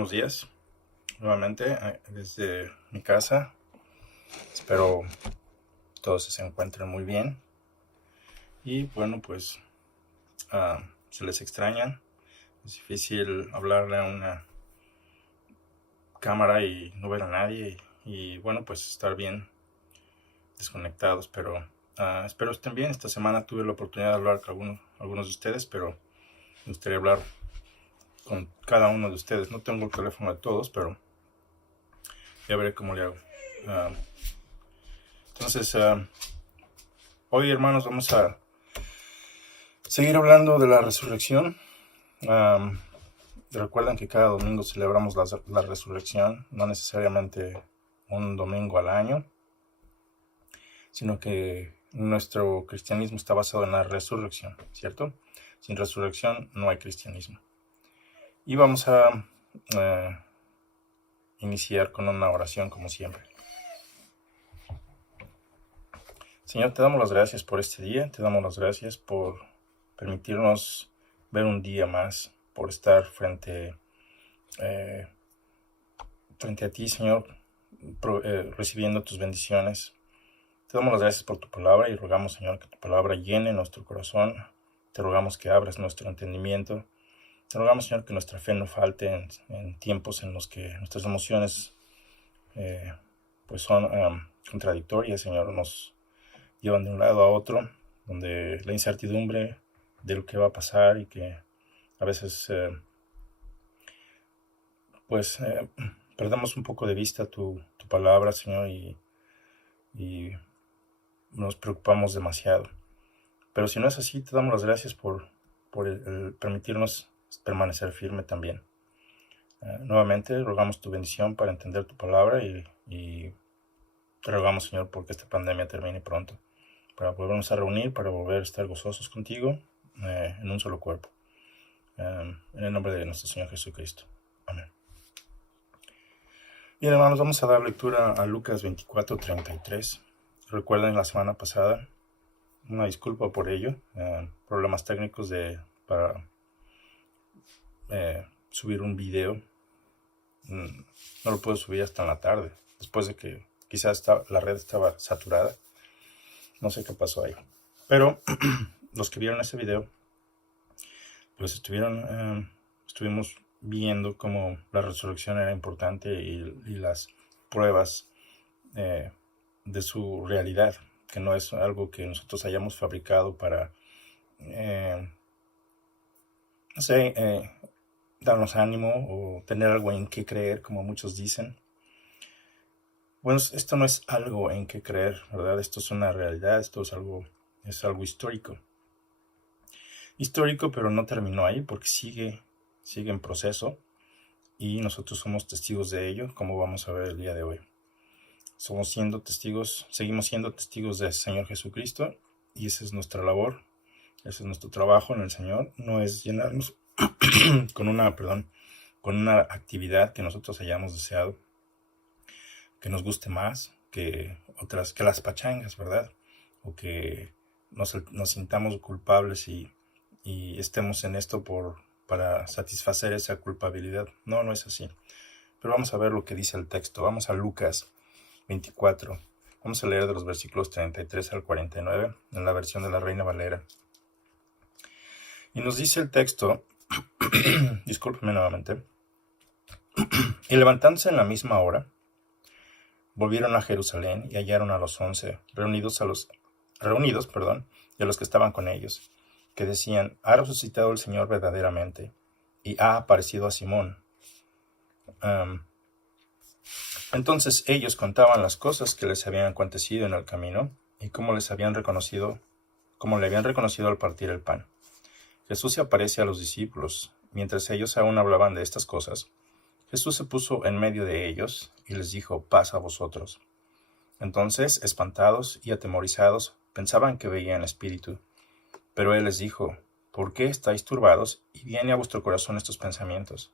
buenos días nuevamente desde mi casa. Espero todos se encuentren muy bien. Y bueno, pues se les extraña. Es difícil hablarle a una cámara y no ver a nadie. Y bueno, pues estar bien desconectados. Pero espero estén bien. Esta semana tuve la oportunidad de hablar con algunos de ustedes, pero me gustaría hablar con cada uno de ustedes. No tengo el teléfono de todos, pero ya veré cómo le hago. Entonces, hoy, hermanos, vamos a seguir hablando de la resurrección. Recuerden que cada domingo celebramos la resurrección, no necesariamente un domingo al año, sino que nuestro cristianismo está basado en la resurrección, ¿cierto? Sin resurrección no hay cristianismo. Y vamos a iniciar con una oración como siempre. Señor, te damos las gracias por este día, te damos las gracias por permitirnos ver un día más, por estar frente a ti, Señor, recibiendo tus bendiciones. Te damos las gracias por tu palabra y rogamos, Señor, que tu palabra llene nuestro corazón. Te rogamos que abras nuestro entendimiento. Te rogamos, Señor, que nuestra fe no falte en tiempos en los que nuestras emociones pues son contradictorias, Señor, nos llevan de un lado a otro, donde la incertidumbre de lo que va a pasar y que a veces perdemos un poco de vista tu palabra, Señor, y nos preocupamos demasiado. Pero si no es así, te damos las gracias por el permitirnos permanecer firme también. Nuevamente rogamos tu bendición para entender tu palabra y te rogamos, Señor, porque esta pandemia termine pronto, para volvernos a reunir, para volver a estar gozosos contigo en un solo cuerpo. En el nombre de nuestro Señor Jesucristo. Amén. Bien, hermanos, vamos a dar lectura a Lucas 24:33. Recuerden la semana pasada, una disculpa por ello, problemas técnicos para subir un video. No lo puedo subir hasta en la tarde, después de que quizás la red estaba saturada. No sé qué pasó ahí. Pero los que vieron ese video, pues estuvimos viendo cómo la resurrección era importante y las pruebas de su realidad, que no es algo que nosotros hayamos fabricado para, darnos ánimo o tener algo en qué creer, como muchos dicen. Bueno, esto no es algo en qué creer, ¿verdad? Esto es una realidad, esto es algo histórico. Histórico, pero no terminó ahí porque sigue en proceso y nosotros somos testigos de ello, como vamos a ver el día de hoy. Seguimos siendo testigos del Señor Jesucristo y esa es nuestra labor, ese es nuestro trabajo en el Señor. No es llenarnos con una actividad que nosotros hayamos deseado, que nos guste más que otras, que las pachangas, ¿verdad? O que nos sintamos culpables y estemos en esto para satisfacer esa culpabilidad. No es así. Pero vamos a ver lo que dice el texto. Vamos a Lucas 24. Vamos a leer de los versículos 33 al 49 en la versión de la Reina Valera. Y nos dice el texto, discúlpeme nuevamente, y levantándose en la misma hora, volvieron a Jerusalén y hallaron a los 11 reunidos, y a los que estaban con ellos, que decían: ha resucitado el Señor verdaderamente, y ha aparecido a Simón. Entonces ellos contaban las cosas que les habían acontecido en el camino, y cómo le habían reconocido al partir el pan. Jesús se aparece a los discípulos. Mientras ellos aún hablaban de estas cosas, Jesús se puso en medio de ellos, y les dijo: paz a vosotros. Entonces, espantados y atemorizados, pensaban que veían espíritu. Pero él les dijo: ¿por qué estáis turbados y viene a vuestro corazón estos pensamientos?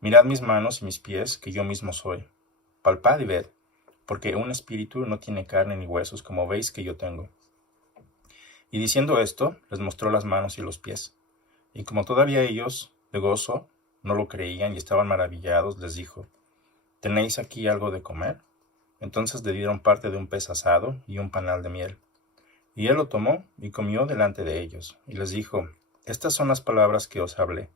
Mirad mis manos y mis pies, que yo mismo soy. Palpad y ved, porque un espíritu no tiene carne ni huesos, como veis que yo tengo. Y diciendo esto, les mostró las manos y los pies. Y como todavía ellos, de gozo, no lo creían y estaban maravillados, les dijo: ¿tenéis aquí algo de comer? Entonces le dieron parte de un pez asado y un panal de miel. Y él lo tomó y comió delante de ellos, y les dijo: estas son las palabras que os hablé,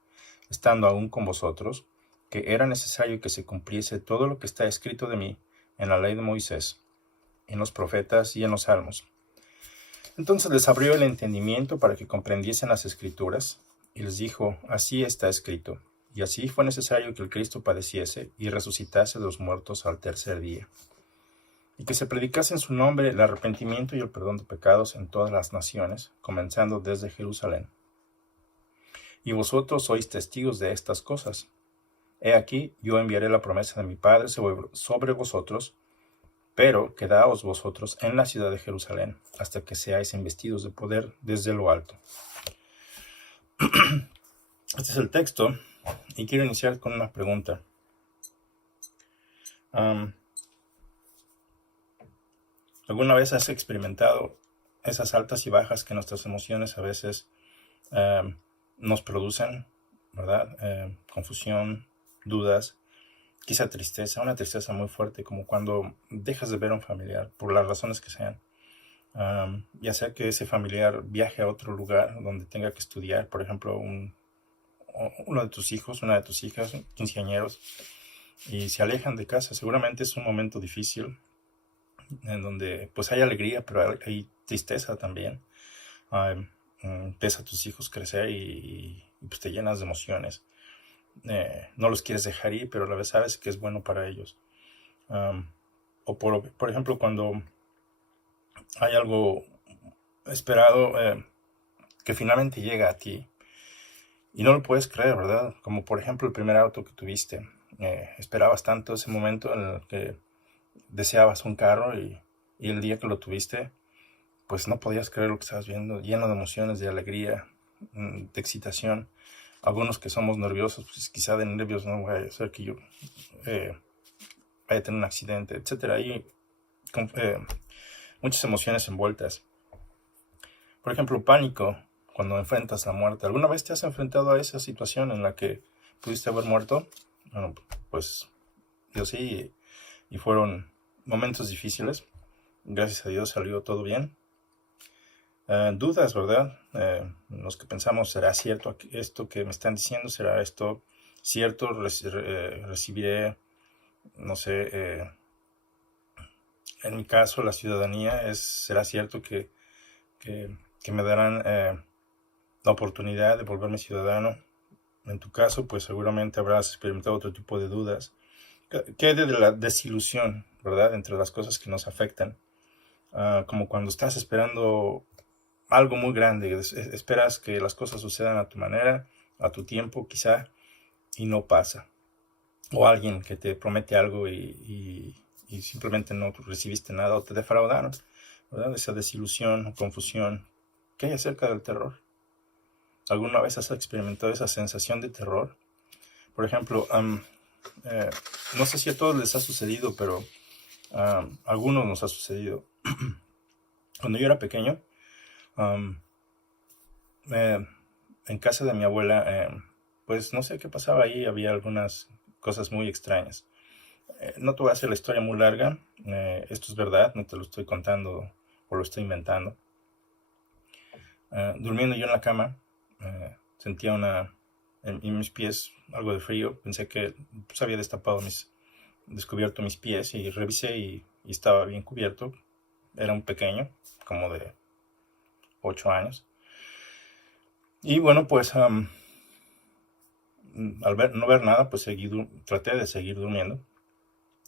estando aún con vosotros, que era necesario que se cumpliese todo lo que está escrito de mí en la ley de Moisés, en los profetas y en los salmos. Entonces les abrió el entendimiento para que comprendiesen las Escrituras, y les dijo: así está escrito, y así fue necesario que el Cristo padeciese y resucitase de los muertos al tercer día, y que se predicase en su nombre el arrepentimiento y el perdón de pecados en todas las naciones, comenzando desde Jerusalén. Y vosotros sois testigos de estas cosas. He aquí, yo enviaré la promesa de mi Padre sobre vosotros, pero quedaos vosotros en la ciudad de Jerusalén, hasta que seáis investidos de poder desde lo alto. Este es el texto, y quiero iniciar con una pregunta. ¿Alguna vez has experimentado esas altas y bajas que nuestras emociones a veces nos producen, ¿verdad? Confusión, dudas, quizá tristeza, una tristeza muy fuerte, como cuando dejas de ver a un familiar, por las razones que sean. Ya sea que ese familiar viaje a otro lugar donde tenga que estudiar, por ejemplo, uno de tus hijos, una de tus hijas, quinceañeros, y se alejan de casa. Seguramente es un momento difícil, en donde pues hay alegría, pero hay tristeza también. Ves a tus hijos crecer y pues te llenas de emociones. No los quieres dejar ir, pero a la vez sabes que es bueno para ellos. O por ejemplo, cuando hay algo esperado que finalmente llega a ti y no lo puedes creer, ¿verdad? Como por ejemplo el primer auto que tuviste. Esperabas tanto ese momento en el que deseabas un carro y el día que lo tuviste, pues no podías creer lo que estabas viendo, lleno de emociones, de alegría, de excitación. Algunos que somos nerviosos, pues quizá de nervios no vaya a ser que yo vaya a tener un accidente, etcétera. Hay muchas emociones envueltas. Por ejemplo, pánico cuando enfrentas la muerte. ¿Alguna vez te has enfrentado a esa situación en la que pudiste haber muerto? Bueno, pues yo sí, y fueron momentos difíciles. Gracias a Dios salió todo bien. Dudas, ¿verdad? Los que pensamos: ¿será cierto esto que me están diciendo? ¿Será esto cierto? ¿Recibiré, no sé, en mi caso, la ciudadanía? ¿Será cierto que me darán la oportunidad de volverme ciudadano? En tu caso, pues seguramente habrás experimentado otro tipo de dudas. ¿Qué hay de la desilusión, verdad? Entre las cosas que nos afectan. Como cuando estás esperando algo muy grande, esperas que las cosas sucedan a tu manera, a tu tiempo quizá, y no pasa. O alguien que te promete algo y simplemente no recibiste nada, o te defraudaron, ¿verdad? Esa desilusión o confusión. ¿Qué hay acerca del terror? ¿Alguna vez has experimentado esa sensación de terror? Por ejemplo, no sé si a todos les ha sucedido, pero a algunos nos ha sucedido. Cuando yo era pequeño, en casa de mi abuela, pues no sé qué pasaba ahí, había algunas cosas muy extrañas. No te voy a hacer la historia muy larga, esto es verdad, no te lo estoy contando o lo estoy inventando. Durmiendo yo en la cama, sentía en mis pies algo de frío. Pensé que pues, había descubierto mis pies, y revisé y estaba bien cubierto. Era un pequeño, como de 8 años. Y bueno, pues al no ver nada, pues traté de seguir durmiendo.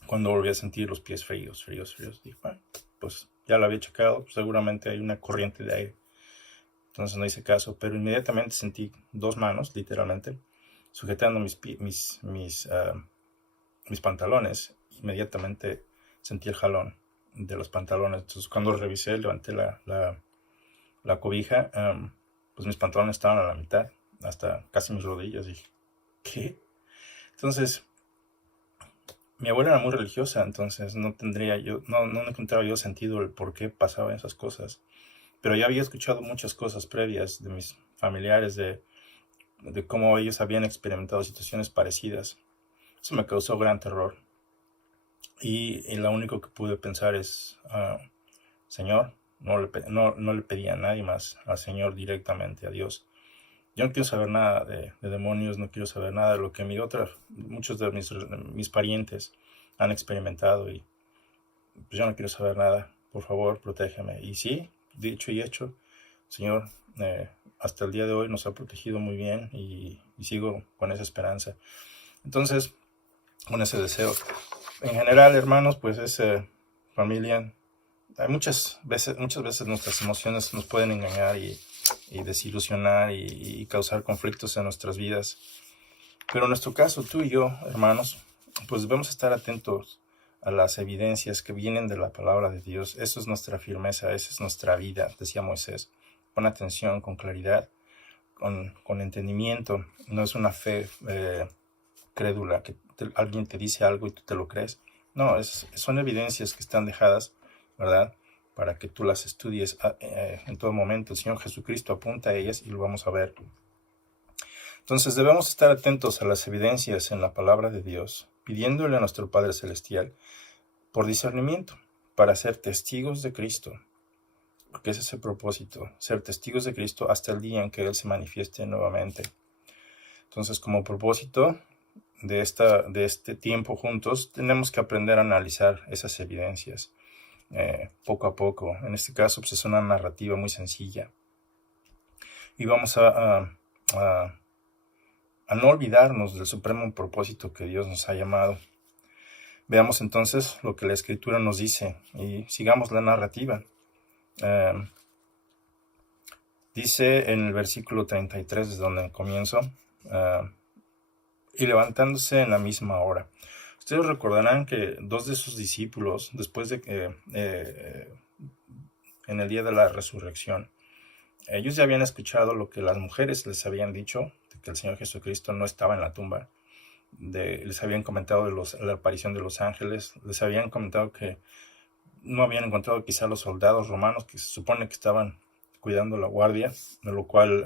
Cuando volví a sentir los pies fríos, dije, bueno, pues ya lo había checado, pues, seguramente hay una corriente de aire. Entonces no hice caso, pero inmediatamente sentí 2 manos, literalmente, sujetando mis pantalones. Inmediatamente sentí el jalón de los pantalones. Entonces cuando revisé, levanté la cobija, pues mis pantalones estaban a la mitad, hasta casi mis rodillas. Dije, ¿qué? Entonces, mi abuela era muy religiosa, entonces no encontraba yo sentido el por qué pasaban esas cosas. Pero ya había escuchado muchas cosas previas de mis familiares, de de cómo ellos habían experimentado situaciones parecidas. Eso me causó gran terror. Y lo único que pude pensar es, Señor, no le pedí a nadie más, al Señor directamente, a Dios. Yo no quiero saber nada de demonios, no quiero saber nada de lo que muchos de mis parientes han experimentado, y pues yo no quiero saber nada. Por favor, protégeme. Y sí, dicho y hecho, Señor, hasta el día de hoy nos ha protegido muy bien, y sigo con esa esperanza. Entonces, con ese deseo. En general, hermanos, pues es familia. Muchas veces nuestras emociones nos pueden engañar y desilusionar y causar conflictos en nuestras vidas. Pero en nuestro caso, tú y yo, hermanos, pues debemos estar atentos a las evidencias que vienen de la palabra de Dios. Eso es nuestra firmeza, esa es nuestra vida, decía Moisés. Con atención, con claridad, con entendimiento. No es una fe crédula, que alguien te dice algo y tú te lo crees. No, son evidencias que están dejadas, ¿verdad?, para que tú las estudies en todo momento. El Señor Jesucristo apunta a ellas y lo vamos a ver. Entonces debemos estar atentos a las evidencias en la palabra de Dios, pidiéndole a nuestro Padre Celestial por discernimiento, para ser testigos de Cristo, porque ese es el propósito, ser testigos de Cristo hasta el día en que Él se manifieste nuevamente. Entonces, como propósito de este tiempo juntos, tenemos que aprender a analizar esas evidencias poco a poco. En este caso, pues es una narrativa muy sencilla. Y vamos a no olvidarnos del supremo propósito que Dios nos ha llamado. Veamos entonces lo que la Escritura nos dice y sigamos la narrativa. Dice en el versículo 33, desde donde comienzo, y levantándose en la misma hora. Ustedes recordarán que dos de sus discípulos, después de que en el día de la resurrección, ellos ya habían escuchado lo que las mujeres les habían dicho, de que el Señor Jesucristo no estaba en la tumba. Les habían comentado de la aparición de los ángeles, les habían comentado que no habían encontrado quizá los soldados romanos que se supone que estaban cuidando la guardia, de lo cual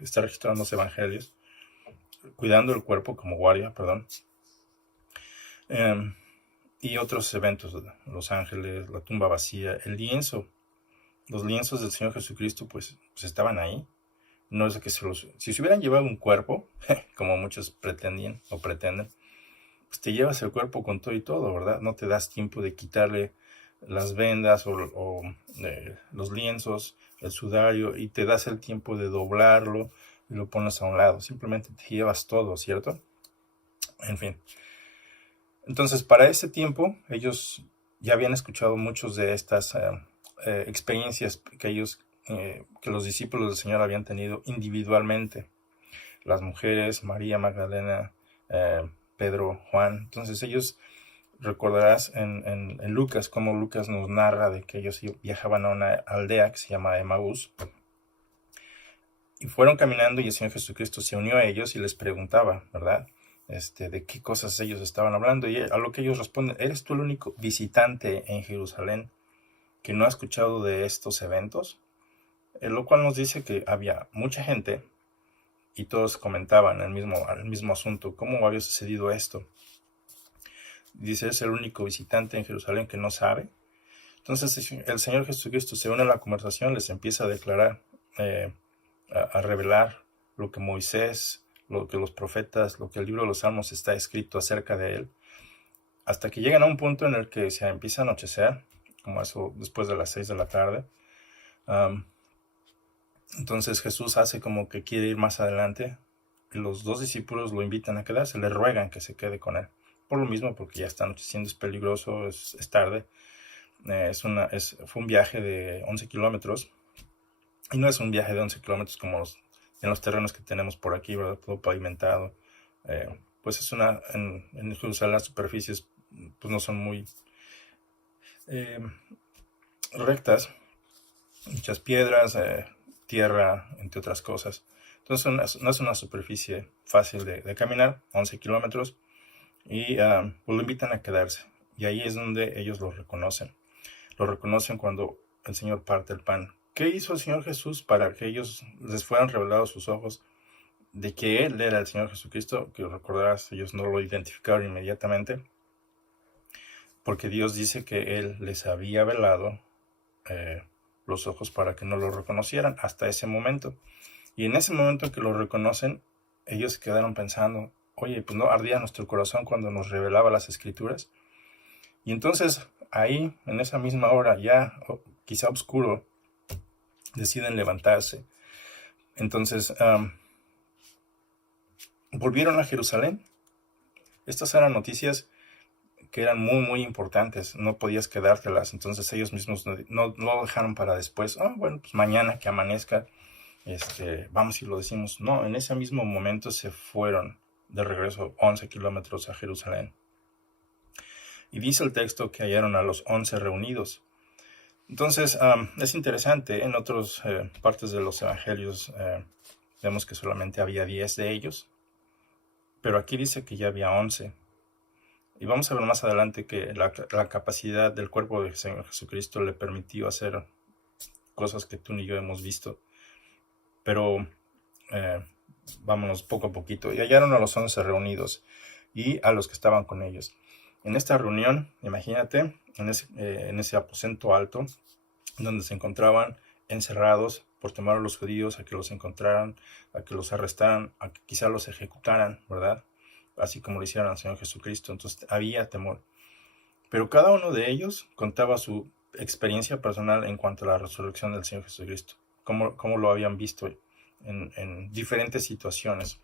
está registrado en los evangelios, cuidando el cuerpo como guardia, perdón. Y otros eventos, los ángeles, la tumba vacía, el lienzo. Los lienzos del Señor Jesucristo pues estaban ahí. No es que si se hubieran llevado un cuerpo, como muchos pretendían o pretenden, pues te llevas el cuerpo con todo y todo, ¿verdad? No te das tiempo de quitarle las vendas o los lienzos, el sudario, y te das el tiempo de doblarlo y lo pones a un lado. Simplemente te llevas todo, ¿cierto? En fin. Entonces, para ese tiempo, ellos ya habían escuchado muchos de estas experiencias que los discípulos del Señor habían tenido individualmente. Las mujeres, María Magdalena, Pedro, Juan. Entonces ellos, recordarás en Lucas, cómo Lucas nos narra de que ellos viajaban a una aldea que se llama Emaús, y fueron caminando, y el Señor Jesucristo se unió a ellos y les preguntaba, ¿verdad?, de qué cosas ellos estaban hablando, y a lo que ellos responden: ¿eres tú el único visitante en Jerusalén que no ha escuchado de estos eventos? Lo cual nos dice que había mucha gente y todos comentaban el mismo asunto. ¿Cómo había sucedido esto? Dice: es el único visitante en Jerusalén que no sabe. Entonces el Señor Jesucristo se une a la conversación, les empieza a declarar, a revelar lo que Moisés, lo que los profetas, lo que el libro de los Salmos está escrito acerca de él, hasta que llegan a un punto en el que se empieza a anochecer, como eso después de las 6 de la tarde. Entonces Jesús hace como que quiere ir más adelante, y los dos discípulos lo invitan a quedarse, le ruegan que se quede con él. Por lo mismo, porque ya está anocheciendo, es peligroso, es tarde. Fue un viaje de 11 kilómetros, y no es un viaje de 11 kilómetros como en los terrenos que tenemos por aquí, ¿verdad?, todo pavimentado. Pues en Jerusalén las superficies pues no son muy rectas, muchas piedras, tierra, entre otras cosas. Entonces no es una superficie fácil de caminar, 11 kilómetros, y pues lo invitan a quedarse. Y ahí es donde ellos lo reconocen. Lo reconocen cuando el Señor parte el pan. ¿Qué hizo el Señor Jesús para que ellos les fueran revelados sus ojos? de que Él era el Señor Jesucristo, que recordarás, ellos no lo identificaron inmediatamente, porque Dios dice que Él les había velado los ojos para que no lo reconocieran hasta ese momento. Y en ese momento que lo reconocen, ellos quedaron pensando, oye, pues no ardía nuestro corazón cuando nos revelaba las Escrituras. Y entonces ahí, en esa misma hora, ya quizá oscuro, deciden levantarse. Entonces volvieron a Jerusalén. Estas eran noticias que eran muy, muy importantes. No podías quedártelas. Entonces ellos mismos no lo dejaron para después. Bueno, pues mañana que amanezca, vamos y lo decimos. No, en ese mismo momento se fueron de regreso 11 kilómetros a Jerusalén. Y dice el texto que hallaron a los 11 reunidos. Entonces, es interesante, en otras partes de los evangelios vemos que solamente había 10 de ellos, pero aquí dice que ya había 11. Y vamos a ver más adelante que la capacidad del cuerpo del Señor Jesucristo le permitió hacer cosas que tú ni yo hemos visto. Pero vámonos poco a poquito. Y hallaron a los 11 reunidos y a los que estaban con ellos. En esta reunión, imagínate, en ese aposento alto, donde se encontraban encerrados por temor a los judíos, a que los encontraran, a que los arrestaran, a que quizá los ejecutaran, ¿verdad? Así como lo hicieron al Señor Jesucristo. Entonces había temor. Pero cada uno de ellos contaba su experiencia personal en cuanto a la resurrección del Señor Jesucristo, cómo lo habían visto en diferentes situaciones.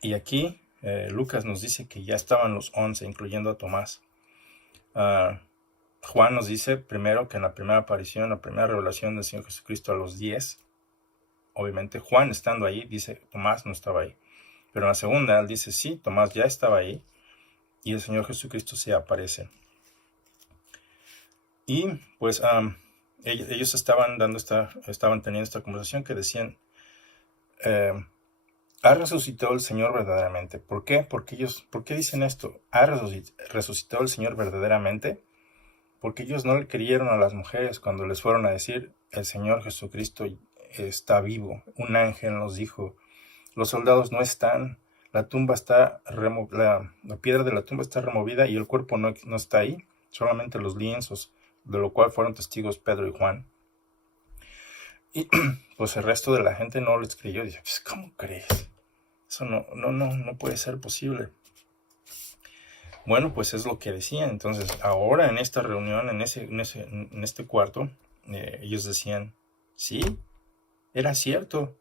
Y aquí Lucas nos dice que ya estaban los 11, incluyendo a Tomás. Juan nos dice primero que en la primera aparición, la primera revelación del Señor Jesucristo a los 10, obviamente Juan estando ahí, dice Tomás no estaba ahí. Pero en la segunda, él dice sí, Tomás ya estaba ahí y el Señor Jesucristo se aparece. Y pues ellos estaban teniendo esta conversación que decían, ha resucitado el Señor verdaderamente. ¿Por qué? ¿Por qué dicen esto? ¿Ha resucitado el Señor verdaderamente? Porque ellos no le creyeron a las mujeres cuando les fueron a decir, el Señor Jesucristo está vivo. Un ángel nos dijo, los soldados no están, la tumba está la piedra de la tumba está removida y el cuerpo no está ahí, solamente los lienzos, de lo cual fueron testigos Pedro y Juan. Y pues el resto de la gente no les creyó. Dice, pues, ¿cómo crees? Eso no puede ser posible. Bueno, pues es lo que decían. Entonces, ahora en esta reunión, en este cuarto, ellos decían, sí, era cierto.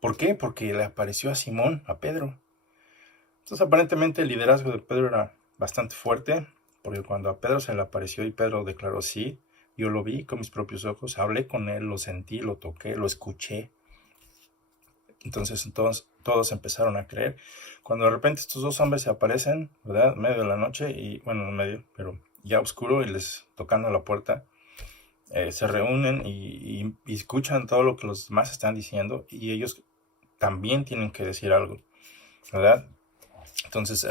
¿Por qué? Porque le apareció a Simón, a Pedro. Entonces, aparentemente el liderazgo de Pedro era bastante fuerte, porque cuando a Pedro se le apareció y Pedro declaró, sí, yo lo vi con mis propios ojos, hablé con él, lo sentí, lo toqué, lo escuché. Entonces todos empezaron a creer. Cuando de repente estos dos hombres se aparecen, ¿verdad? En medio de la noche, y bueno, en medio, pero ya oscuro, y les tocando la puerta, se reúnen y escuchan todo lo que los demás están diciendo, y ellos también tienen que decir algo, ¿verdad? Entonces,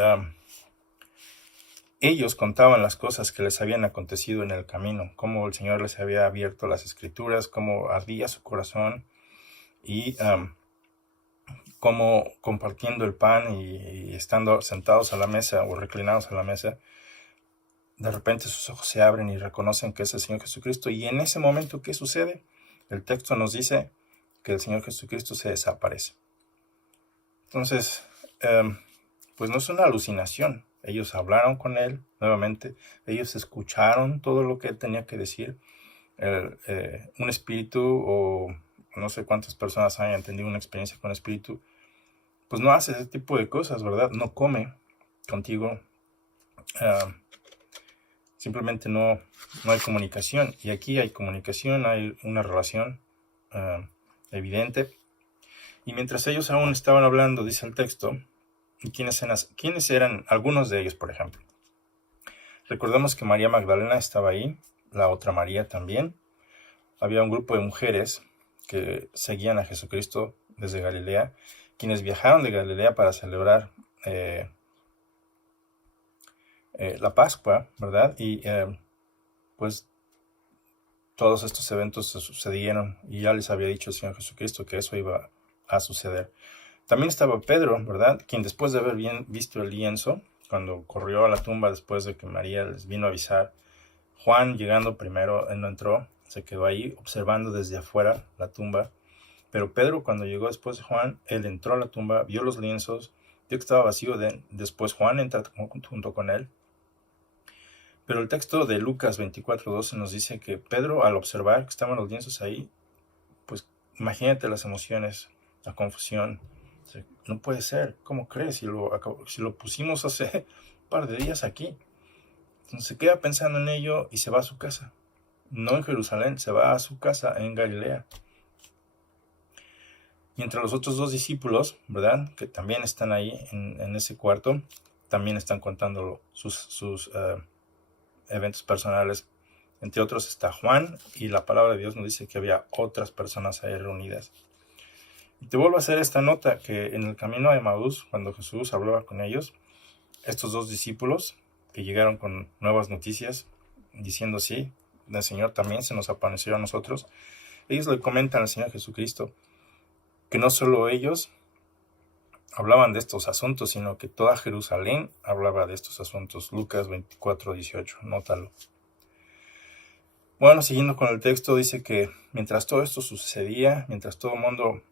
ellos contaban las cosas que les habían acontecido en el camino, cómo el Señor les había abierto las Escrituras, cómo ardía su corazón, y como compartiendo el pan y estando sentados a la mesa o reclinados a la mesa, de repente sus ojos se abren y reconocen que es el Señor Jesucristo. Y en ese momento, ¿qué sucede? El texto nos dice que el Señor Jesucristo se desaparece. Entonces, pues no es una alucinación. Ellos hablaron con Él nuevamente, ellos escucharon todo lo que Él tenía que decir. Un espíritu, o no sé cuántas personas hayan tenido una experiencia con espíritu, pues no hace ese tipo de cosas, ¿verdad? No come contigo. Simplemente no hay comunicación. Y aquí hay comunicación, hay una relación evidente. Y mientras ellos aún estaban hablando, dice el texto, ¿quiénes eran algunos de ellos, por ejemplo? Recordemos que María Magdalena estaba ahí, la otra María también. Había un grupo de mujeres que seguían a Jesucristo desde Galilea, quienes viajaron de Galilea para celebrar la Pascua, ¿verdad? Y pues todos estos eventos se sucedieron y ya les había dicho el Señor Jesucristo que eso iba a suceder. También estaba Pedro, ¿verdad? Quien después de haber visto el lienzo, cuando corrió a la tumba después de que María les vino a avisar, Juan llegando primero, él no entró, se quedó ahí observando desde afuera la tumba. Pero Pedro, cuando llegó después de Juan, él entró a la tumba, vio los lienzos, vio que estaba vacío. Después Juan entra junto con él. Pero el texto de Lucas 24:12 nos dice que Pedro, al observar que estaban los lienzos ahí, pues imagínate las emociones, la confusión. No puede ser, ¿cómo crees? Si lo pusimos hace un par de días aquí. Entonces se queda pensando en ello y se va a su casa. No en Jerusalén, se va a su casa en Galilea. Y entre los otros dos discípulos, ¿verdad? Que también están ahí en ese cuarto, también están contando sus eventos personales. Entre otros está Juan, y la palabra de Dios nos dice que había otras personas ahí reunidas. Y te vuelvo a hacer esta nota, que en el camino de Emaús, cuando Jesús hablaba con ellos, estos dos discípulos que llegaron con nuevas noticias, diciendo sí, el Señor también se nos apareció a nosotros, ellos le comentan al Señor Jesucristo que no solo ellos hablaban de estos asuntos, sino que toda Jerusalén hablaba de estos asuntos. Lucas 24:18, nótalo. Bueno, siguiendo con el texto, dice que mientras todo esto sucedía, mientras todo el mundo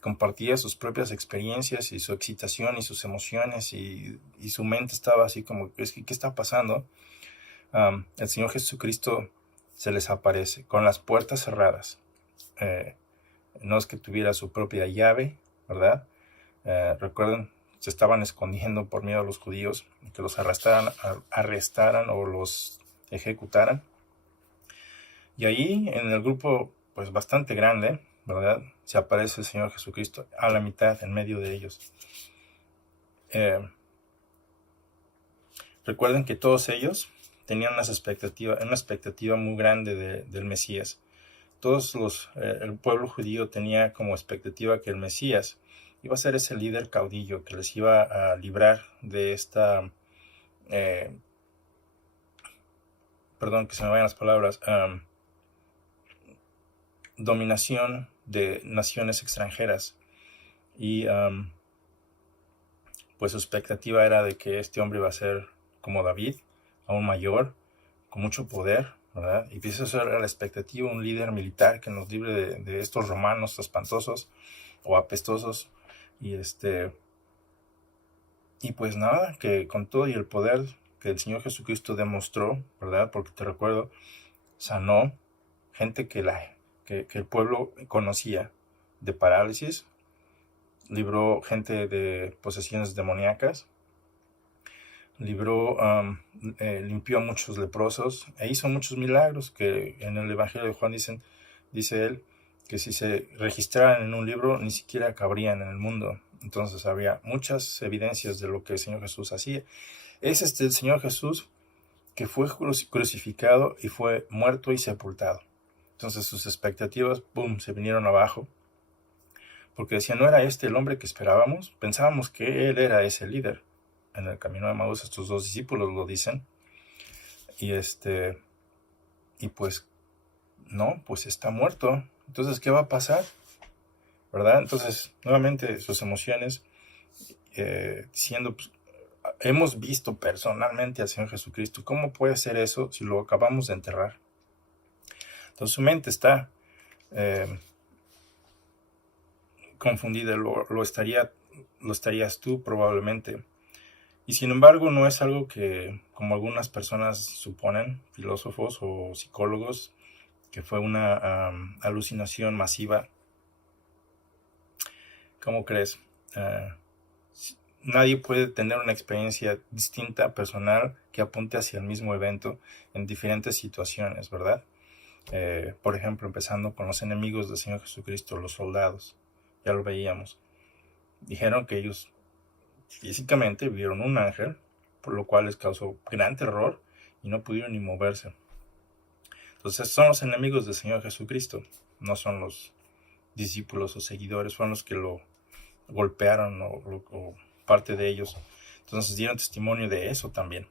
compartía sus propias experiencias y su excitación y sus emociones y su mente estaba así como, ¿qué está pasando? El Señor Jesucristo se les aparece con las puertas cerradas. No es que tuviera su propia llave, ¿verdad? Recuerden, se estaban escondiendo por miedo a los judíos, que los arrestaran o los ejecutaran. Y ahí, en el grupo, pues bastante grande, ¿verdad? Se aparece el Señor Jesucristo a la mitad, en medio de ellos. Recuerden que todos ellos tenían una expectativa muy grande del Mesías. El pueblo judío tenía como expectativa que el Mesías iba a ser ese líder caudillo que les iba a librar de esta, perdón que se me vayan las palabras, dominación de naciones extranjeras. Y pues su expectativa era de que este hombre iba a ser como David, aún mayor, con mucho poder, ¿verdad? Y pues eso era la expectativa, un líder militar que nos libre de estos romanos espantosos o apestosos. Y pues nada, que con todo y el poder que el Señor Jesucristo demostró, ¿verdad? Porque te recuerdo, sanó gente que el pueblo conocía de parálisis, libró gente de posesiones demoníacas, limpió a muchos leprosos e hizo muchos milagros que en el Evangelio de Juan dice él que si se registraran en un libro ni siquiera cabrían en el mundo. Entonces había muchas evidencias de lo que el Señor Jesús hacía. Es el Señor Jesús que fue crucificado y fue muerto y sepultado. Entonces sus expectativas, ¡pum!, se vinieron abajo. Porque decían, no era este el hombre que esperábamos. Pensábamos que él era ese líder. En el camino de Emaús estos dos discípulos lo dicen. Y pues, no, pues está muerto. Entonces, ¿qué va a pasar? ¿Verdad? Entonces, nuevamente sus emociones, diciendo, pues, hemos visto personalmente al Señor Jesucristo. ¿Cómo puede ser eso si lo acabamos de enterrar? Entonces su mente está confundida. Lo estarías tú probablemente. Y sin embargo no es algo que, como algunas personas suponen, filósofos o psicólogos, que fue una alucinación masiva. ¿Cómo crees? Nadie puede tener una experiencia distinta, personal, que apunte hacia el mismo evento en diferentes situaciones, ¿verdad? Por ejemplo, empezando con los enemigos del Señor Jesucristo, los soldados. Ya lo veíamos. Dijeron que ellos físicamente vieron un ángel, por lo cual les causó gran terror y no pudieron ni moverse. Entonces son los enemigos del Señor Jesucristo, no son los discípulos o seguidores, fueron los que lo golpearon o parte de ellos. Entonces dieron testimonio de eso también.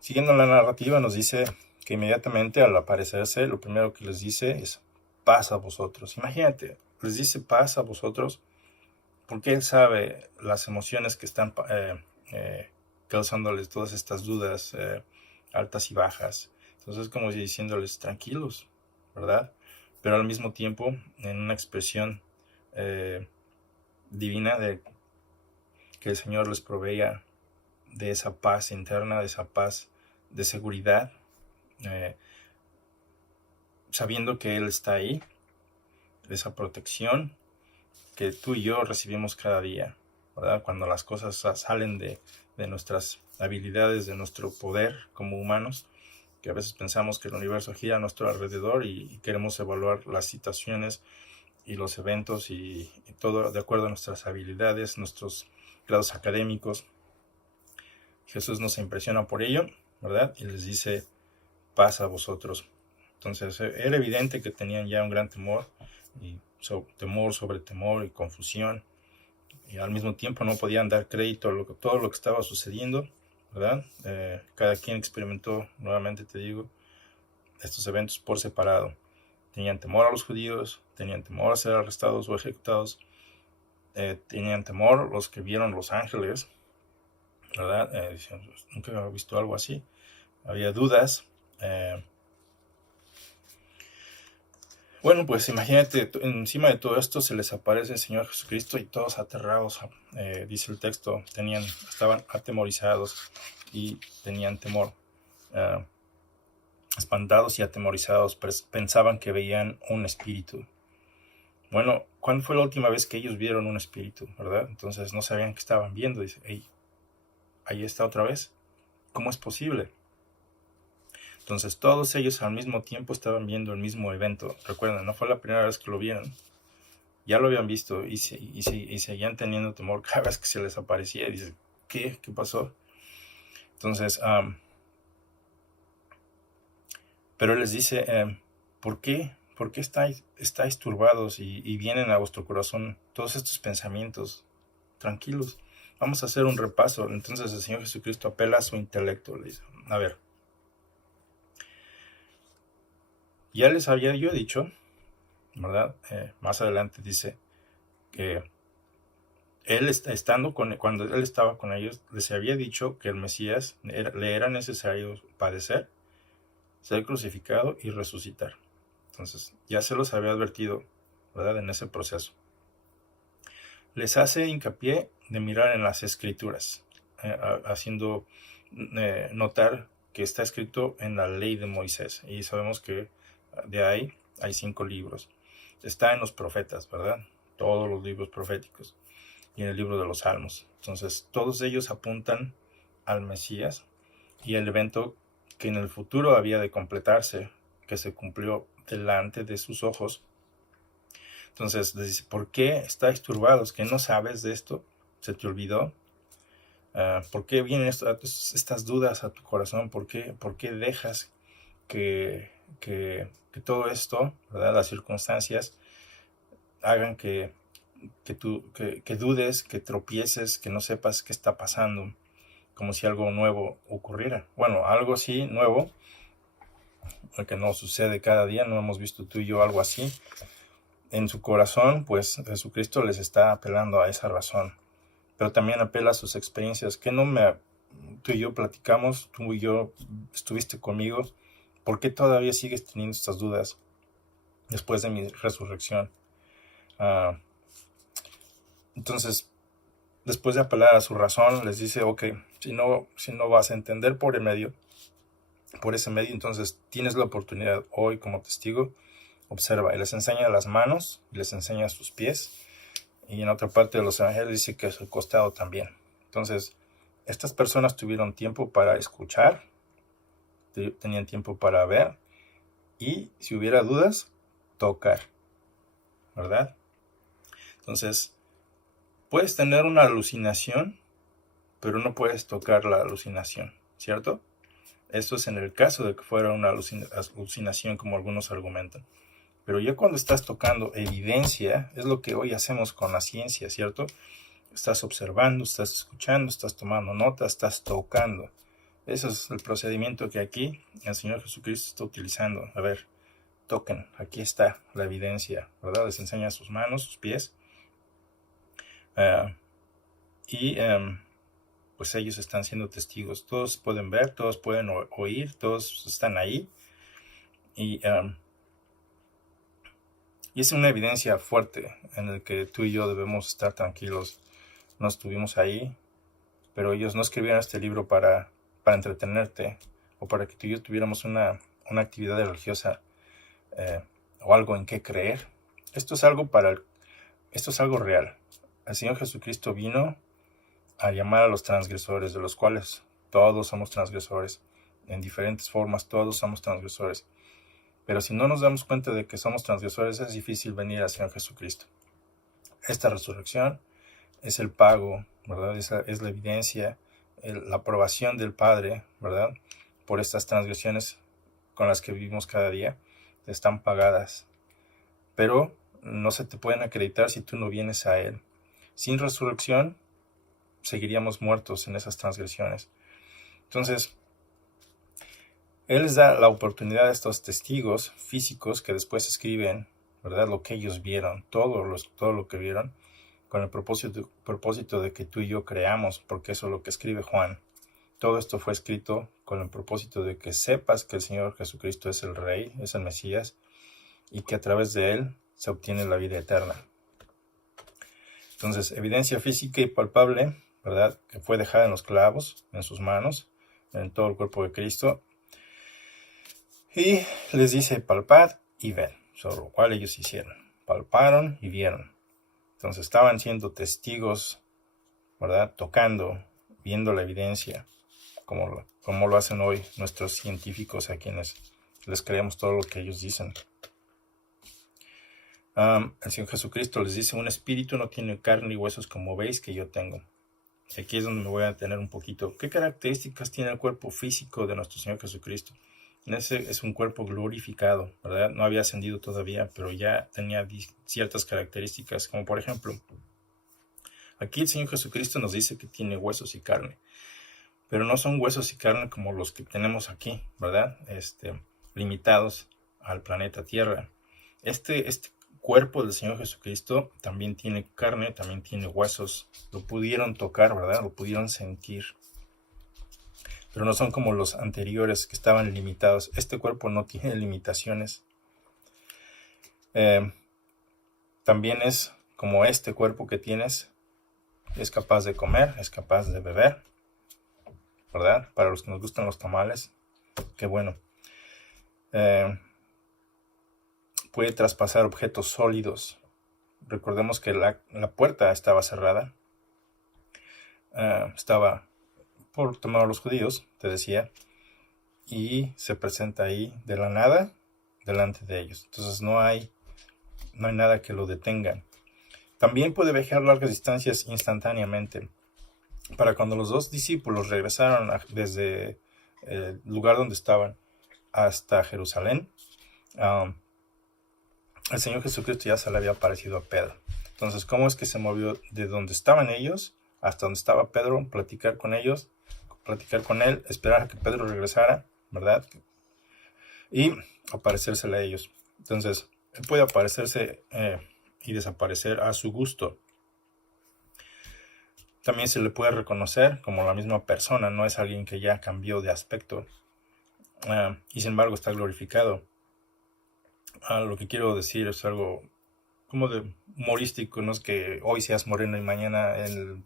Siguiendo la narrativa, nos dice que inmediatamente al aparecerse, lo primero que les dice es paz a vosotros. Imagínate, les dice paz a vosotros porque Él sabe las emociones que están causándoles todas estas dudas altas y bajas. Entonces, como diciéndoles tranquilos, ¿verdad? Pero al mismo tiempo, en una expresión divina de que el Señor les proveía de esa paz interna, de esa paz de seguridad, sabiendo que Él está ahí, de esa protección que tú y yo recibimos cada día, ¿verdad? Cuando las cosas salen de nuestras habilidades, de nuestro poder como humanos, que a veces pensamos que el universo gira a nuestro alrededor y queremos evaluar las situaciones y los eventos y todo de acuerdo a nuestras habilidades, nuestros grados académicos. Jesús nos impresiona por ello, ¿verdad? Y les dice, paz a vosotros. Entonces era evidente que tenían ya un gran temor, y temor sobre temor y confusión, y al mismo tiempo no podían dar crédito a todo lo que estaba sucediendo, ¿verdad? Cada quien experimentó, nuevamente te digo, estos eventos por separado. Tenían temor a los judíos, tenían temor a ser arrestados o ejecutados, tenían temor los que vieron los ángeles, ¿verdad? Decían, nunca había visto algo así. Había dudas. Bueno, pues imagínate, encima de todo esto se les aparece el Señor Jesucristo y todos aterrados, dice el texto, estaban atemorizados y tenían temor, espantados y atemorizados, pensaban que veían un espíritu. Bueno, ¿cuándo fue la última vez que ellos vieron un espíritu, verdad? Entonces no sabían qué estaban viendo, dice, hey, ahí está otra vez, ¿cómo es posible? Entonces todos ellos al mismo tiempo estaban viendo el mismo evento. Recuerden, no fue la primera vez que lo vieron. Ya lo habían visto y seguían teniendo temor cada vez que se les aparecía. Y dicen, ¿qué pasó? Entonces, pero él les dice, ¿por qué? ¿Por qué estáis turbados y vienen a vuestro corazón todos estos pensamientos? Tranquilos, vamos a hacer un repaso. Entonces el Señor Jesucristo apela a su intelecto. Le dice, a ver, ya les había yo dicho, ¿verdad? Más adelante dice que él cuando él estaba con ellos, les había dicho que el Mesías le era necesario padecer, ser crucificado y resucitar. Entonces, ya se los había advertido, ¿verdad? En ese proceso. Les hace hincapié de mirar en las Escrituras, haciendo notar que está escrito en la ley de Moisés. Y sabemos que de ahí hay 5 libros. Está en los profetas, ¿verdad? Todos los libros proféticos. Y en el libro de los Salmos. Entonces, todos ellos apuntan al Mesías y el evento que en el futuro había de completarse, que se cumplió delante de sus ojos. Entonces, les dice, ¿por qué estáis turbados? ¿Que no sabes de esto? ¿Se te olvidó? ¿Por qué vienen estas dudas a tu corazón? ¿Por qué dejas que todo esto, ¿verdad? Las circunstancias, hagan que dudes, que tropieces, que no sepas qué está pasando, como si algo nuevo ocurriera? Bueno, algo así nuevo, que no sucede cada día, no hemos visto tú y yo algo así. En su corazón, pues Jesucristo les está apelando a esa razón, pero también apela a sus experiencias, que tú y yo platicamos, tú y yo estuviste conmigo, ¿por qué todavía sigues teniendo estas dudas después de mi resurrección? Entonces, después de apelar a su razón, les dice, ok, si no vas a entender por ese medio, entonces tienes la oportunidad hoy como testigo, observa, y les enseña las manos, y les enseña sus pies, y en otra parte de los evangelios dice que su costado también. Entonces, estas personas tuvieron tiempo para escuchar, tenían tiempo para ver, y si hubiera dudas, tocar, ¿verdad? Entonces, puedes tener una alucinación, pero no puedes tocar la alucinación, ¿cierto? Esto es en el caso de que fuera una alucinación, como algunos argumentan. Pero ya cuando estás tocando evidencia, es lo que hoy hacemos con la ciencia, ¿cierto? Estás observando, estás escuchando, estás tomando nota, estás tocando. Ese es el procedimiento que aquí el Señor Jesucristo está utilizando. A ver, toquen, aquí está la evidencia, ¿verdad? Les enseña sus manos, sus pies. Y pues ellos están siendo testigos. Todos pueden ver, todos pueden oír, todos están ahí. Y es una evidencia fuerte en la que tú y yo debemos estar tranquilos. No estuvimos ahí, pero ellos no escribieron este libro para entretenerte o para que tú y yo tuviéramos una actividad religiosa o algo en qué creer. Esto es algo real. El Señor Jesucristo vino a llamar a los transgresores, de los cuales todos somos transgresores. En diferentes formas, todos somos transgresores. Pero si no nos damos cuenta de que somos transgresores, es difícil venir al Señor Jesucristo. Esta resurrección es el pago, ¿verdad? Es la evidencia, la aprobación del Padre, ¿verdad? Por estas transgresiones con las que vivimos cada día, están pagadas. Pero no se te pueden acreditar si tú no vienes a Él. Sin resurrección, seguiríamos muertos en esas transgresiones. Entonces, Él les da la oportunidad a estos testigos físicos que después escriben, ¿verdad? Lo que ellos vieron, todo lo que vieron, con el propósito de que tú y yo creamos, porque eso es lo que escribe Juan. Todo esto fue escrito con el propósito de que sepas que el Señor Jesucristo es el Rey, es el Mesías, y que a través de Él se obtiene la vida eterna. Entonces, evidencia física y palpable, ¿verdad? Que fue dejada en los clavos, en sus manos, en todo el cuerpo de Cristo. Y les dice, palpad y ven, sobre lo cual ellos hicieron. Palparon y vieron. Entonces estaban siendo testigos, ¿verdad? Tocando, viendo la evidencia, como lo hacen hoy nuestros científicos, a quienes les creemos todo lo que ellos dicen. El Señor Jesucristo les dice, un espíritu no tiene carne y huesos como veis que yo tengo. Y aquí es donde me voy a detener un poquito. ¿Qué características tiene el cuerpo físico de nuestro Señor Jesucristo? Ese es un cuerpo glorificado, ¿verdad? No había ascendido todavía, pero ya tenía ciertas características, como por ejemplo, aquí el Señor Jesucristo nos dice que tiene huesos y carne, pero no son huesos y carne como los que tenemos aquí, ¿verdad? Limitados al planeta Tierra. Este cuerpo del Señor Jesucristo también tiene carne, también tiene huesos. Lo pudieron tocar, ¿verdad? Lo pudieron sentir. Pero no son como los anteriores que estaban limitados. Este cuerpo no tiene limitaciones. También es como este cuerpo que tienes. Es capaz de comer, es capaz de beber, ¿verdad? Para los que nos gustan los tamales, qué bueno. Puede traspasar objetos sólidos. Recordemos que la puerta estaba cerrada. Estaba por temor a los judíos, te decía, y se presenta ahí de la nada delante de ellos. Entonces no hay nada que lo detenga. También puede viajar largas distancias instantáneamente. Para cuando los dos discípulos regresaron desde el lugar donde estaban hasta Jerusalén, el Señor Jesucristo ya se le había aparecido a Pedro. Entonces, ¿cómo es que se movió de donde estaban ellos hasta donde estaba Pedro? Platicar con ellos, platicar con él, esperar a que Pedro regresara, ¿verdad? Y aparecérsele a ellos. Entonces, él puede aparecerse y desaparecer a su gusto. También se le puede reconocer como la misma persona, no es alguien que ya cambió de aspecto y sin embargo está glorificado. Lo que quiero decir es algo como de humorístico, no es que hoy seas moreno y mañana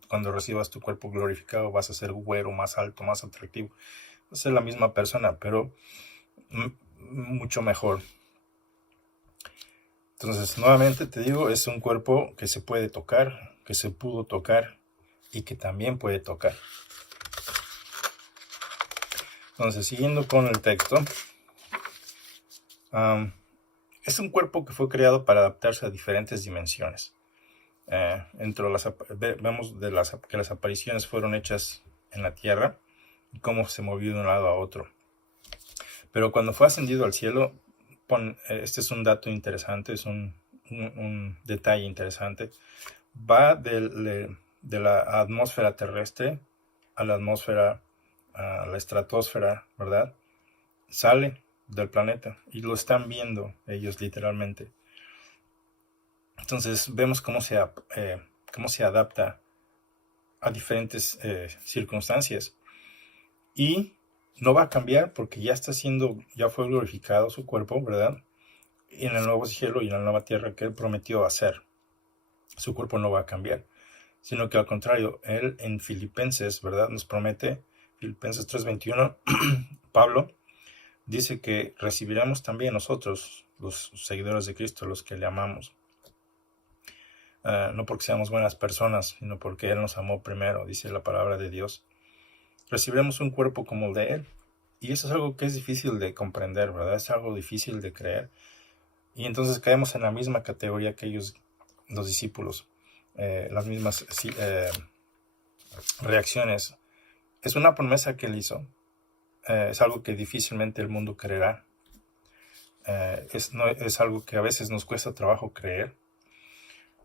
cuando recibas tu cuerpo glorificado vas a ser güero, más alto, más atractivo. Va a ser la misma persona, pero mucho mejor. Entonces, nuevamente te digo, es un cuerpo que se puede tocar, que se pudo tocar y que también puede tocar. Entonces, siguiendo con el texto, es un cuerpo que fue creado para adaptarse a diferentes dimensiones. Vemos que las apariciones fueron hechas en la tierra y cómo se movió de un lado a otro. Pero cuando fue ascendido al cielo, este es un dato interesante, es un detalle interesante, va de la atmósfera terrestre a la atmósfera a la estratosfera, ¿verdad? Sale del planeta y lo están viendo ellos literalmente. Entonces vemos cómo se adapta a diferentes circunstancias. Y no va a cambiar porque ya fue glorificado su cuerpo, ¿verdad? En el nuevo cielo y en la nueva tierra que él prometió hacer. Su cuerpo no va a cambiar, sino que al contrario, él en Filipenses, ¿verdad? Nos promete, Filipenses 3:21, Pablo dice que recibiremos también nosotros, los seguidores de Cristo, los que le amamos. No porque seamos buenas personas, sino porque Él nos amó primero, dice la palabra de Dios. Recibiremos un cuerpo como el de Él. Y eso es algo que es difícil de comprender, ¿verdad? Es algo difícil de creer. Y entonces caemos en la misma categoría que ellos, los discípulos. Las mismas reacciones. Es una promesa que Él hizo. Es algo que difícilmente el mundo creerá. Es algo que a veces nos cuesta trabajo creer,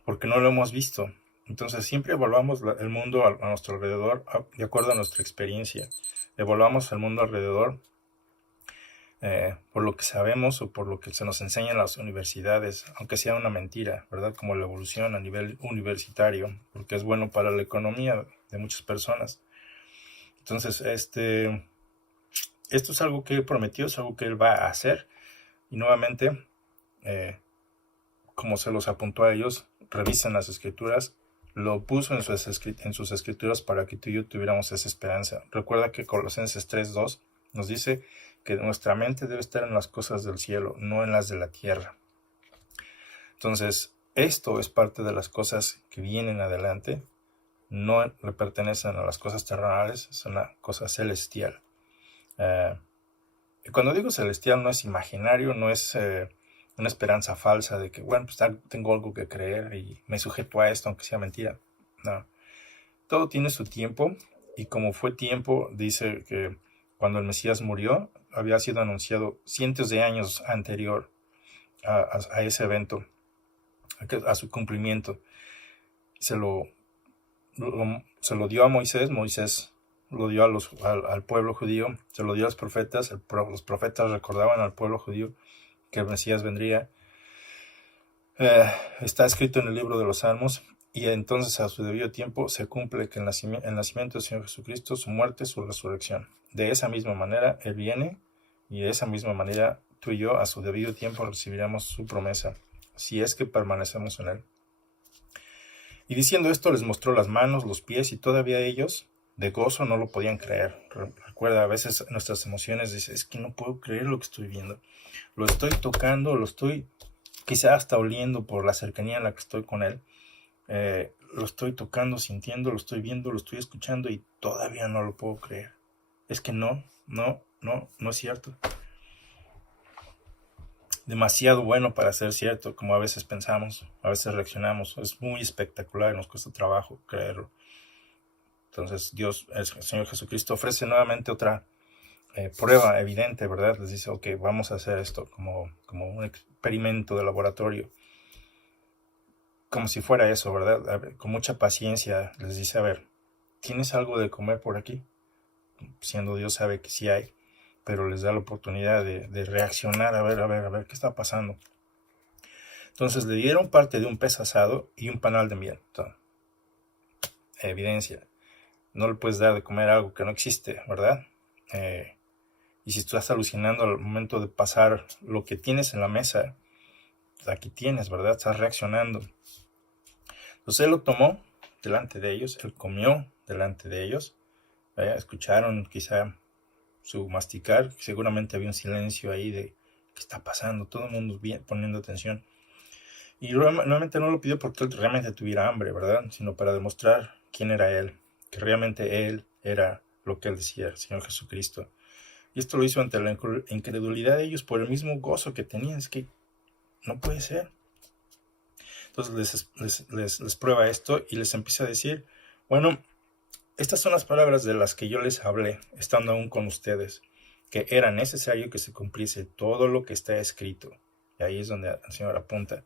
porque no lo hemos visto. Entonces siempre evaluamos el mundo a nuestro alrededor de acuerdo a nuestra experiencia. Evaluamos el mundo alrededor por lo que sabemos o por lo que se nos enseña en las universidades, aunque sea una mentira, ¿verdad? Como la evolución a nivel universitario, porque es bueno para la economía de muchas personas. Entonces, esto es algo que Él prometió, es algo que Él va a hacer. Y nuevamente, como se los apuntó a ellos, revisen las escrituras, lo puso en sus escrituras para que tú y yo tuviéramos esa esperanza. Recuerda que Colosenses 3:2 nos dice que nuestra mente debe estar en las cosas del cielo, no en las de la tierra. Entonces, esto es parte de las cosas que vienen adelante, no le pertenecen a las cosas terrenales, es una cosa celestial. Cuando digo celestial no es imaginario, no es una esperanza falsa de que, bueno, pues tengo algo que creer y me sujeto a esto aunque sea mentira. No. Todo tiene su tiempo y como fue tiempo, dice que cuando el Mesías murió, había sido anunciado cientos de años anterior a ese evento, a su cumplimiento. Se lo dio a Moisés, Moisés lo dio al pueblo judío, se lo dio a los profetas, los profetas recordaban al pueblo judío que el Mesías vendría. Está escrito en el libro de los Salmos, y entonces a su debido tiempo se cumple que el nacimiento del Señor Jesucristo, su muerte, su resurrección. De esa misma manera Él viene, y de esa misma manera tú y yo a su debido tiempo recibiremos su promesa, si es que permanecemos en Él. Y diciendo esto les mostró las manos, los pies, y todavía ellos de gozo no lo podían creer. Recuerda, a veces nuestras emociones dicen, es que no puedo creer lo que estoy viendo. Lo estoy tocando, lo estoy quizá hasta oliendo por la cercanía en la que estoy con Él. Lo estoy tocando, sintiendo, lo estoy viendo, lo estoy escuchando y todavía no lo puedo creer. Es que no es cierto. Demasiado bueno para ser cierto, como a veces pensamos, a veces reaccionamos. Es muy espectacular y nos cuesta trabajo creerlo. Entonces Dios, el Señor Jesucristo, ofrece nuevamente otra prueba evidente, ¿verdad? Les dice, ok, vamos a hacer esto como un experimento de laboratorio. Como si fuera eso, ¿verdad? A ver, con mucha paciencia les dice, a ver, ¿tienes algo de comer por aquí? Siendo Dios sabe que sí hay, pero les da la oportunidad de reaccionar, a ver, ¿qué está pasando? Entonces le dieron parte de un pez asado y un panal de miel. Entonces, evidencia. No le puedes dar de comer algo que no existe, ¿verdad? Y si tú estás alucinando al momento de pasar lo que tienes en la mesa, aquí tienes, ¿verdad? Estás reaccionando. Entonces él lo tomó delante de ellos, él comió delante de ellos. Escucharon quizá su masticar, seguramente había un silencio ahí de ¿qué está pasando? Todo el mundo bien, poniendo atención. Y realmente no lo pidió porque él realmente tuviera hambre, ¿verdad? Sino para demostrar quién era él, que realmente él era lo que él decía, el Señor Jesucristo. Y esto lo hizo ante la incredulidad de ellos por el mismo gozo que tenían. Es que no puede ser. Entonces les prueba esto y les empieza a decir, bueno, estas son las palabras de las que yo les hablé, estando aún con ustedes, que era necesario que se cumpliese todo lo que está escrito. Y ahí es donde el Señor apunta.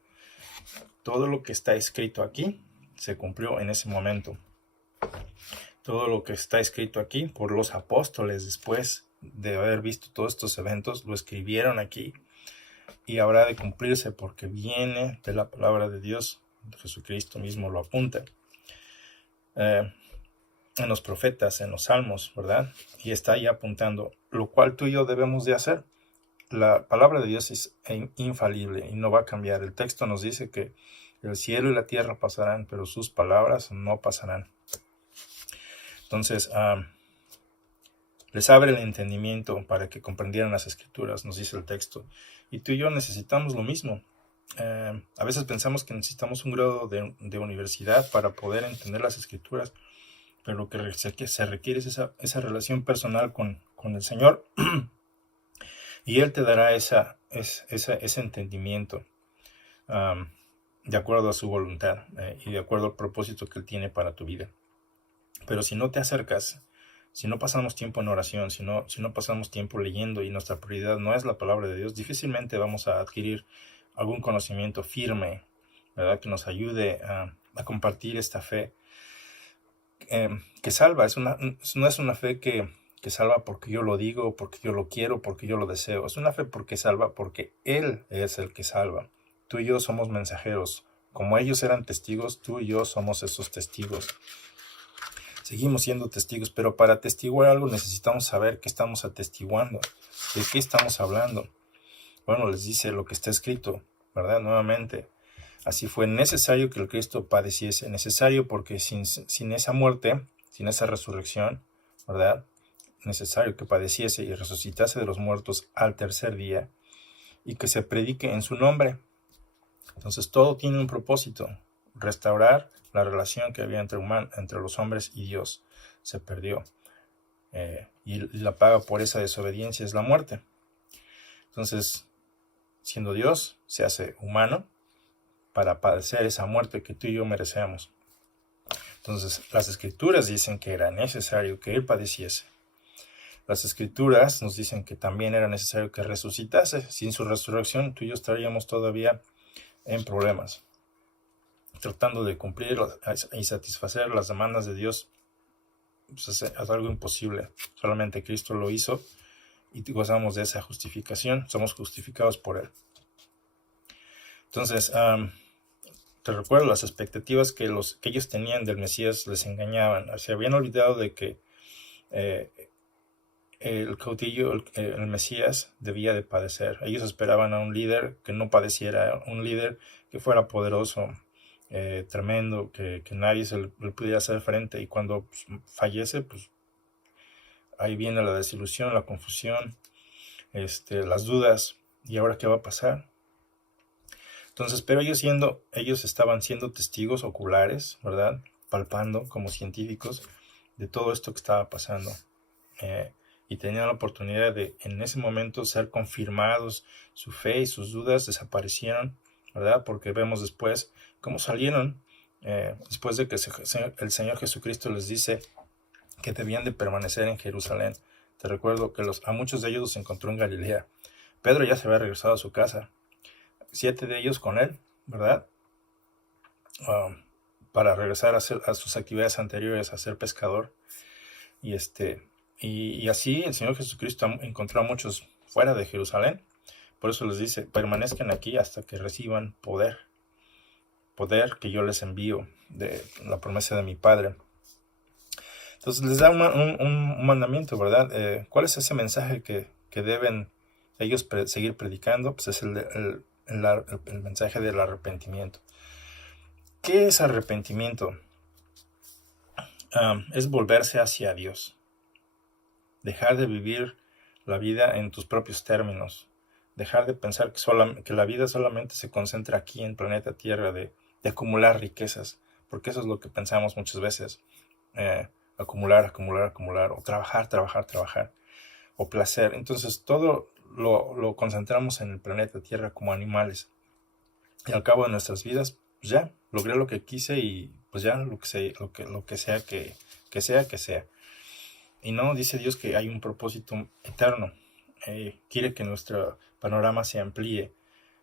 Todo lo que está escrito aquí se cumplió en ese momento. todo lo que está escrito aquí por los apóstoles después de haber visto todos estos eventos, lo escribieron aquí y habrá de cumplirse porque viene de la palabra de Dios. Jesucristo mismo lo apunta en los profetas, en los salmos, ¿verdad? Y está ahí apuntando, lo cual tú y yo debemos de hacer. La palabra de Dios es infalible y no va a cambiar. El texto nos dice que el cielo y la tierra pasarán, pero sus palabras no pasarán. Entonces, les abre el entendimiento para que comprendieran las escrituras, nos dice el texto. Y tú y yo necesitamos lo mismo. A veces pensamos que necesitamos un grado de universidad para poder entender las escrituras, pero lo que se requiere es esa relación personal con el Señor y Él te dará ese entendimiento de acuerdo a su voluntad y de acuerdo al propósito que Él tiene para tu vida. Pero si no te acercas, si no pasamos tiempo en oración, si no pasamos tiempo leyendo y nuestra prioridad no es la palabra de Dios, difícilmente vamos a adquirir algún conocimiento firme, ¿verdad? Que nos ayude a compartir esta fe que salva. No es una fe que salva porque yo lo digo, porque yo lo quiero, porque yo lo deseo. Es una fe porque salva, porque Él es el que salva. Tú y yo somos mensajeros. Como ellos eran testigos, tú y yo somos esos testigos. Seguimos siendo testigos, pero para atestiguar algo necesitamos saber qué estamos atestiguando, de qué estamos hablando. Bueno, les dice lo que está escrito, ¿verdad? Nuevamente, así fue necesario que el Cristo padeciese, necesario porque sin esa muerte, sin esa resurrección, ¿verdad? Necesario que padeciese y resucitase de los muertos al tercer día y que se predique en su nombre. Entonces todo tiene un propósito, restaurar la relación que había entre los hombres y Dios. Se perdió y la paga por esa desobediencia es la muerte. Entonces, siendo Dios, se hace humano para padecer esa muerte que tú y yo merecemos. Entonces, las Escrituras dicen que era necesario que Él padeciese. Las Escrituras nos dicen que también era necesario que resucitase. Sin su resurrección, tú y yo estaríamos todavía en problemas, tratando de cumplir y satisfacer las demandas de Dios. Pues es algo imposible. Solamente Cristo lo hizo y gozamos de esa justificación. Somos justificados por Él. Entonces, te recuerdo, las expectativas que ellos tenían del Mesías les engañaban. Se habían olvidado de que el caudillo, el Mesías, debía de padecer. Ellos esperaban a un líder que no padeciera, un líder que fuera poderoso, tremendo, que nadie le pudiera hacer frente. Y cuando fallece, pues ahí viene la desilusión, la confusión, las dudas. ¿Y ahora qué va a pasar? Entonces, pero ellos estaban siendo testigos oculares, ¿verdad? Palpando como científicos de todo esto que estaba pasando. Y tenían la oportunidad de en ese momento ser confirmados. Su fe y sus dudas desaparecieron, ¿verdad? Porque vemos después cómo salieron después de que el Señor Jesucristo les dice que debían de permanecer en Jerusalén. Te recuerdo que a muchos de ellos los encontró en Galilea. Pedro ya se había regresado a su casa. 7 de ellos con él, ¿verdad? Para regresar a sus actividades anteriores, a ser pescador. Y así el Señor Jesucristo encontró a muchos fuera de Jerusalén. Por eso les dice, permanezcan aquí hasta que reciban poder que yo les envío de la promesa de mi Padre. Entonces les da un mandamiento, ¿verdad? ¿Cuál es ese mensaje que deben ellos seguir predicando? Pues es el mensaje del arrepentimiento. ¿Qué es arrepentimiento? Es volverse hacia Dios. Dejar de vivir la vida en tus propios términos. Dejar de pensar que la vida solamente se concentra aquí en planeta Tierra, de acumular riquezas. Porque eso es lo que pensamos muchas veces. Acumular, o trabajar, o placer. Entonces todo lo concentramos en el planeta Tierra como animales. Y al cabo de nuestras vidas, pues ya, logré lo que quise y pues ya lo que sea que sea. Y no, dice Dios que hay un propósito eterno. Quiere que nuestro panorama se amplíe.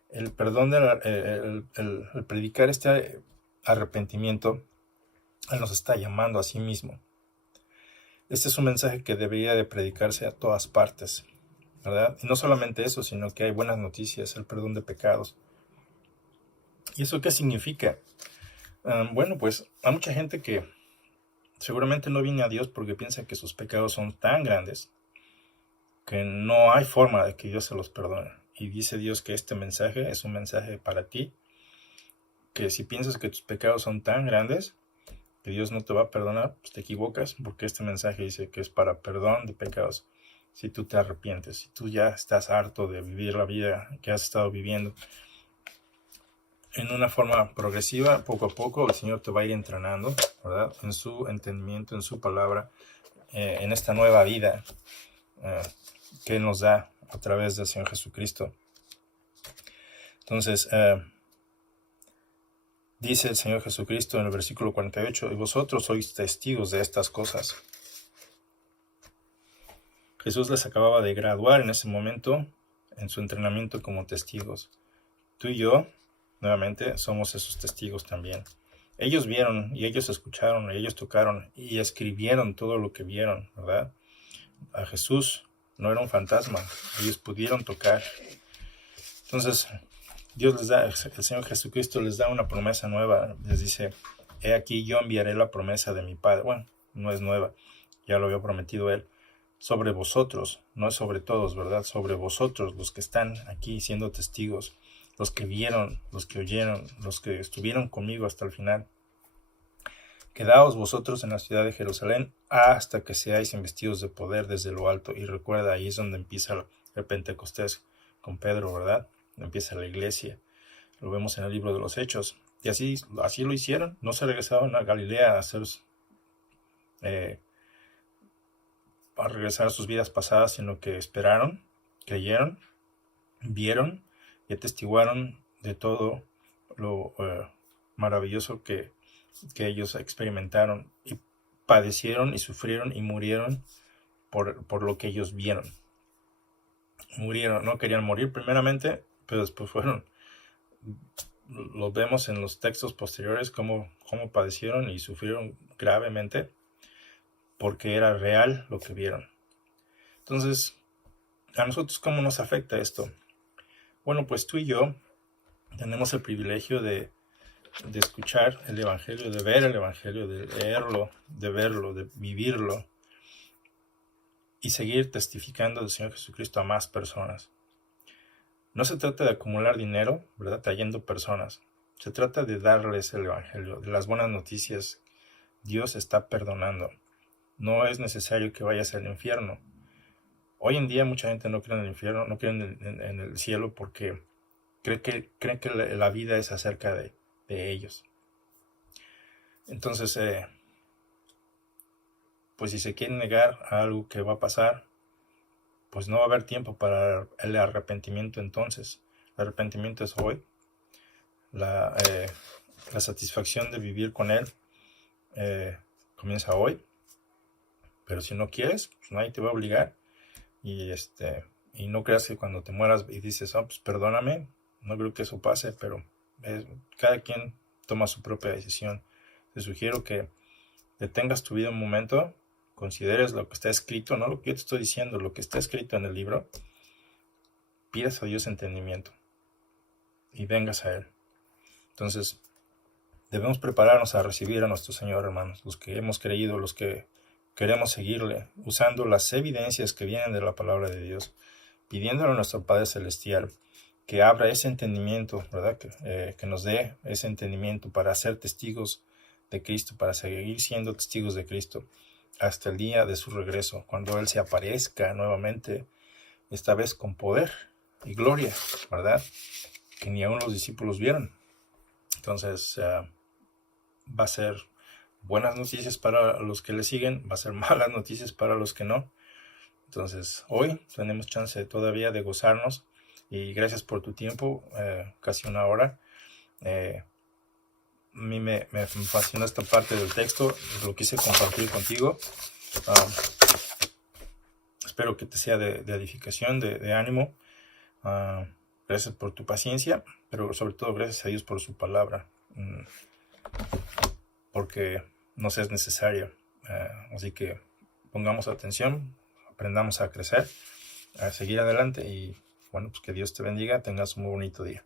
El perdón, el predicar este arrepentimiento, Él nos está llamando a sí mismo. Este es un mensaje que debería de predicarse a todas partes, ¿verdad? Y no solamente eso, sino que hay buenas noticias, el perdón de pecados. ¿Y eso qué significa? Bueno, pues hay mucha gente que seguramente no viene a Dios porque piensa que sus pecados son tan grandes que no hay forma de que Dios se los perdone. Y dice Dios que este mensaje es un mensaje para ti, que si piensas que tus pecados son tan grandes que Dios no te va a perdonar, pues te equivocas, porque este mensaje dice que es para perdón de pecados. Si tú te arrepientes, si tú ya estás harto de vivir la vida que has estado viviendo, en una forma progresiva, poco a poco, el Señor te va a ir entrenando, ¿verdad? En su entendimiento, en su palabra, en esta nueva vida que Él nos da a través del Señor Jesucristo. Entonces, dice el Señor Jesucristo en el versículo 48, y vosotros sois testigos de estas cosas. Jesús les acababa de graduar en ese momento en su entrenamiento como testigos. Tú y yo, nuevamente, somos esos testigos también. Ellos vieron y ellos escucharon y ellos tocaron y escribieron todo lo que vieron, ¿verdad? A Jesús no era un fantasma, ellos pudieron tocar. Entonces, Dios les da, el Señor Jesucristo les da una promesa nueva, les dice, he aquí yo enviaré la promesa de mi Padre. Bueno, no es nueva, ya lo había prometido Él, sobre vosotros, no es sobre todos, ¿verdad? Sobre vosotros, los que están aquí siendo testigos, los que vieron, los que oyeron, los que estuvieron conmigo hasta el final. Quedaos vosotros en la ciudad de Jerusalén hasta que seáis investidos de poder desde lo alto. Y recuerda, ahí es donde empieza el Pentecostés con Pedro, ¿verdad? Empieza la iglesia. Lo vemos en el libro de los Hechos. Y así lo hicieron. No se regresaron a Galilea a regresar a sus vidas pasadas, sino que esperaron, creyeron, vieron y atestiguaron de todo lo maravilloso que ellos experimentaron y padecieron y sufrieron y murieron por lo que ellos vieron. Murieron, no querían morir primeramente, pero después lo vemos en los textos posteriores cómo padecieron y sufrieron gravemente porque era real lo que vieron. Entonces, ¿a nosotros cómo nos afecta esto? Bueno, pues tú y yo tenemos el privilegio de escuchar el Evangelio, de ver el Evangelio, de leerlo, de verlo, de vivirlo y seguir testificando del Señor Jesucristo a más personas. No se trata de acumular dinero, ¿verdad? Trayendo personas. Se trata de darles el Evangelio, de las buenas noticias. Dios está perdonando. No es necesario que vayas al infierno. Hoy en día mucha gente no cree en el infierno, no cree en el cielo porque creen que la vida es acerca de ellos. Entonces, pues si se quieren negar a algo que va a pasar, pues no va a haber tiempo para el arrepentimiento entonces. El arrepentimiento es hoy. La satisfacción de vivir con Él comienza hoy. Pero si no quieres, pues nadie te va a obligar. Y no creas que cuando te mueras y dices, pues perdóname, no creo que eso pase, pero cada quien toma su propia decisión. Te sugiero que detengas tu vida un momento, consideres lo que está escrito, no lo que yo te estoy diciendo, lo que está escrito en el libro, pidas a Dios entendimiento y vengas a Él. Entonces, debemos prepararnos a recibir a nuestro Señor, hermanos, los que hemos creído, los que queremos seguirle, usando las evidencias que vienen de la palabra de Dios, pidiéndole a nuestro Padre Celestial que abra ese entendimiento, ¿verdad? Que nos dé ese entendimiento para ser testigos de Cristo, para seguir siendo testigos de Cristo hasta el día de su regreso, cuando Él se aparezca nuevamente, esta vez con poder y gloria, ¿verdad? Que ni aún los discípulos vieron. Entonces, va a ser buenas noticias para los que le siguen, va a ser malas noticias para los que no. Entonces, hoy tenemos chance todavía de gozarnos y gracias por tu tiempo, casi una hora. A mí me fascinó esta parte del texto, lo quise compartir contigo. Espero que te sea de edificación, de ánimo. Gracias por tu paciencia, pero sobre todo gracias a Dios por su palabra, porque nos es necesaria. Así que pongamos atención, aprendamos a crecer, a seguir adelante y bueno, pues que Dios te bendiga, tengas un muy bonito día.